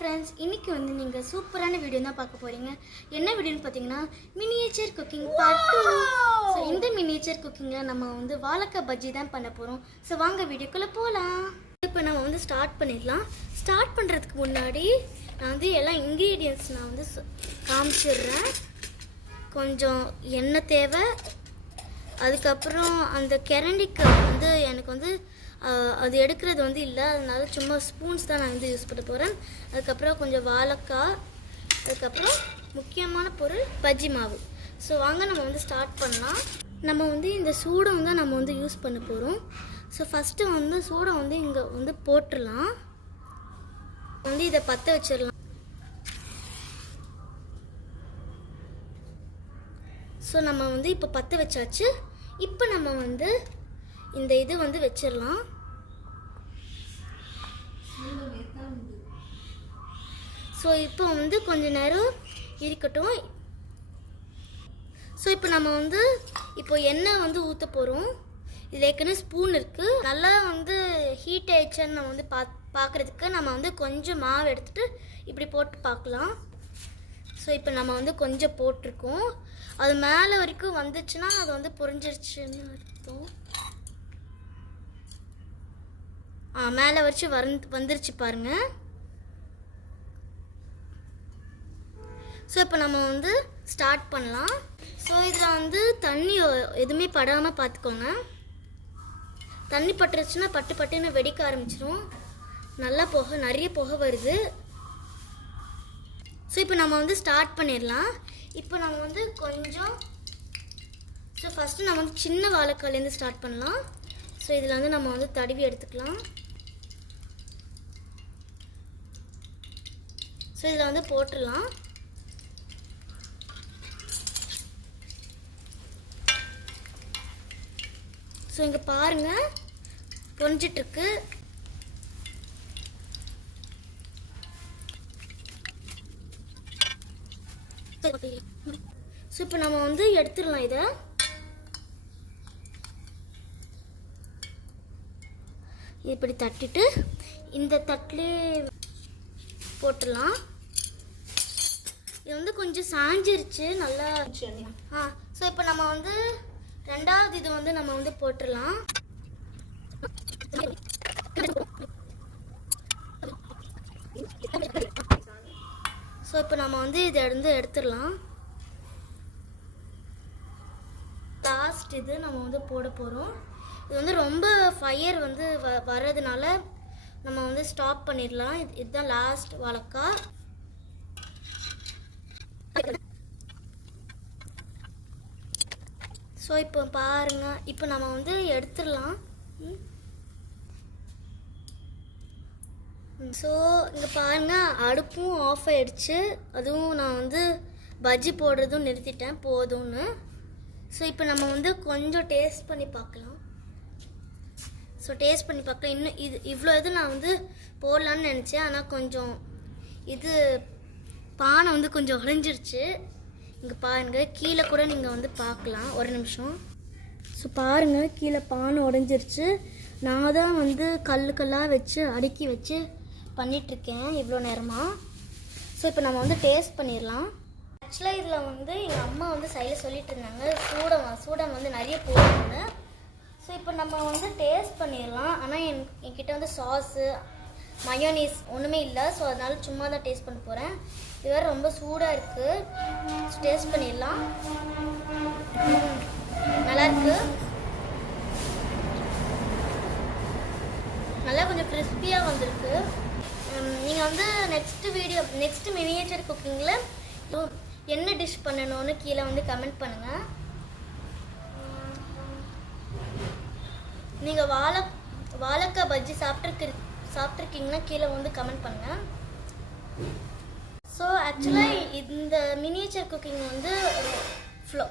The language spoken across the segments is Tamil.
ஃப்ரெண்ட்ஸ், இன்னைக்கு வந்து நீங்கள் சூப்பரான வீடியோ தான் பார்க்க போகிறீங்க. என்ன வீடியோன்னு பார்த்தீங்கன்னா மினியேச்சர் குக்கிங் பார்ட் 2. ஸோ இந்த மினியேச்சர் குக்கிங்கில் நம்ம வந்து வாழைக்காய் பஜ்ஜி தான் பண்ண போகிறோம். ஸோ வாங்க வீடியோக்குள்ளே போகலாம். இப்போ நம்ம வந்து ஸ்டார்ட் பண்ணிடலாம். ஸ்டார்ட் பண்ணுறதுக்கு முன்னாடி நான் வந்து எல்லா இன்க்ரீடியன்ட்ஸ் நான் வந்து காமிச்சிடுறேன். கொஞ்சம் எண்ணெய் தேவை. அதுக்கப்புறம் அந்த கரண்டிக்கு வந்து எனக்கு வந்து அது எடுக்கிறது வந்து இல்லை, அதனால சும்மா ஸ்பூன்ஸ் தான் நான் வந்து யூஸ் பண்ண போகிறேன். அதுக்கப்புறம் கொஞ்சம் வாழைக்காய், அதுக்கப்புறம் முக்கியமான பொருள் பஜ்ஜி மாவு. ஸோ வாங்க நம்ம வந்து ஸ்டார்ட் பண்ணலாம். நம்ம வந்து இந்த சூடம் தான் நம்ம வந்து யூஸ் பண்ண போகிறோம். ஸோ ஃபஸ்ட்டு வந்து சூடம் வந்து இங்கே வந்து போட்டுடலாம். வந்து இதை பற்ற வச்சிடலாம். ஸோ நம்ம வந்து இப்போ பற்ற வச்சாச்சு. இப்போ நம்ம வந்து இந்த இது வந்து வச்சிடலாம். ஸோ இப்போ வந்து கொஞ்ச நேரம் இருக்கட்டும். ஸோ இப்போ நம்ம வந்து இப்போ எண்ணெய் வந்து ஊற்ற போகிறோம். இதில் ஏற்கனவே ஸ்பூன் இருக்குது. நல்லா வந்து ஹீட் ஆயிடுச்சுன்னு நம்ம வந்து பார்க்குறதுக்கு நம்ம வந்து கொஞ்சம் மாவு எடுத்துகிட்டு இப்படி போட்டு பார்க்கலாம். ஸோ இப்போ நம்ம வந்து கொஞ்சம் போட்டிருக்கோம். அது மேலே வரைக்கும் வந்துச்சுன்னா அது வந்து பொரிஞ்சிருச்சுன்னு அர்த்தம். மேலே வச்சு வந்துருச்சு பாருங்கள். ஸோ இப்போ நம்ம வந்து ஸ்டார்ட் பண்ணலாம். ஸோ இதில் வந்து தண்ணி எதுவுமே படாமல் பார்த்துக்கோங்க. தண்ணி பட்டுருச்சுன்னா பட்டுன்னு வெடிக்க ஆரம்பிச்சிடும். நல்லா நிறைய புகை வருது. ஸோ இப்போ நம்ம வந்து ஸ்டார்ட் பண்ணிடலாம். இப்போ நம்ம வந்து கொஞ்சம் ஃபஸ்ட்டு நம்ம வந்து சின்ன வாழைக்காயிலேருந்து ஸ்டார்ட் பண்ணலாம். ஸோ இதில் வந்து நம்ம வந்து தடவி எடுத்துக்கலாம். ஸோ இதில் வந்து போட்டுடலாம். ஸோ இங்கே பாருங்கள், பொரிஞ்சிட்ருக்கு. ஸோ இப்போ நம்ம வந்து எடுத்துடலாம். இதை இப்படி தட்டிட்டு இந்த தட்டிலே போட்டுடலாம். இது வந்து கொஞ்சம் சாஞ்சிருச்சு நல்லா. ஸோ இப்போ நம்ம வந்து ரெண்டாவது இது வந்து நம்ம வந்து போட்டுடலாம். ஸோ இப்போ நம்ம வந்து இதை எடுத்துடலாம். லாஸ்ட் இது நம்ம வந்து போட போகிறோம். இது வந்து ரொம்ப ஃபயர் வந்து வர்றதுனால நம்ம வந்து ஸ்டாப் பண்ணிடலாம். இதுதான் லாஸ்ட் வாழைக்காய். ஸோ இப்போ பாருங்கள், இப்போ நம்ம வந்து எடுத்துடலாம். ஸோ இங்கே பாருங்கள், அடுப்பும் ஆஃப் ஆகிடுச்சு. அதுவும் நான் வந்து பஜ்ஜி போடுறதும் நிறுத்திட்டேன் போதும்னு. ஸோ இப்போ நம்ம வந்து கொஞ்சம் டேஸ்ட் பண்ணி பார்க்கலாம். ஸோ டேஸ்ட் பண்ணி பார்க்கலாம். இன்னும் இவ்வளோ இது நான் வந்து போடலான்னு நினச்சேன். ஆனால் கொஞ்சம் இது பானை வந்து கொஞ்சம் உடைஞ்சிருச்சு. இங்கே பாருங்கள், கீழே கூட நீங்கள் வந்து பார்க்கலாம். ஒரு நிமிஷம். ஸோ பாருங்கள், கீழே பானை உடைஞ்சிருச்சு. நான் தான் வந்து கல்லாக வச்சு அடுக்கி வச்சு பண்ணிகிட்ருக்கேன் இவ்வளோ நேரமாக. ஸோ இப்போ நம்ம வந்து டேஸ்ட் பண்ணிடலாம். ஆக்சுவலாக இதில் வந்து எங்கள் அம்மா வந்து சைடில் சொல்லிட்டு இருந்தாங்க சூடம் வந்து நிறைய போடுவாங்க. ஸோ இப்போ நம்ம வந்து டேஸ்ட் பண்ணிடலாம். ஆனால் என்கிட்ட வந்து சாஸு மயோனீஸ் ஒன்றுமே இல்லை. ஸோ அதனால சும்மா தான் டேஸ்ட் பண்ண போகிறேன். இது வேறு ரொம்ப சூடாக இருக்குது. ஸோ டேஸ்ட் பண்ணிடலாம். நல்லாயிருக்கு. நல்லா கொஞ்சம் கிறிஸ்பியாக வந்திருக்கு. நீங்கள் வந்து நெக்ஸ்ட் மினியேச்சர் குக்கிங்கில் என்ன டிஷ் பண்ணணும்னு கீழே வந்து கமெண்ட் பண்ணுங்கள். நீங்கள் வாழைக்காய் பஜ்ஜி சாப்பிட்ருக்கீங்கன்னா கீழே வந்து கமெண்ட் பண்ணுங்கள். ஸோ ஆக்சுவலாக இந்த மினியேச்சர் குக்கிங் வந்து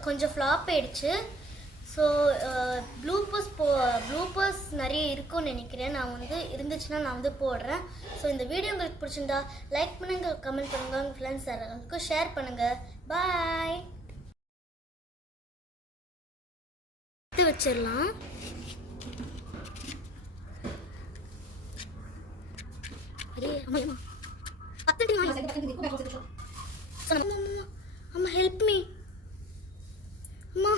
கொஞ்சம் ஃப்ளாப் ஆயிடுச்சு. ஸோ ப்ளூப்பர்ஸ் நிறைய இருக்கும்னு நினைக்கிறேன். நான் வந்து இருந்துச்சுன்னா நான் வந்து போடுறேன். ஸோ இந்த வீடியோ உங்களுக்கு பிடிச்சிருந்தா லைக் பண்ணுங்கள், கமெண்ட் பண்ணுங்கள், உங்கள் ஃப்ரெண்ட்ஸ் யாராவது ஷேர் பண்ணுங்கள். பாய். வச்சிடலாம். அரே அம்மா 10 அம்மா ஹெல்ப் மீ அம்மா.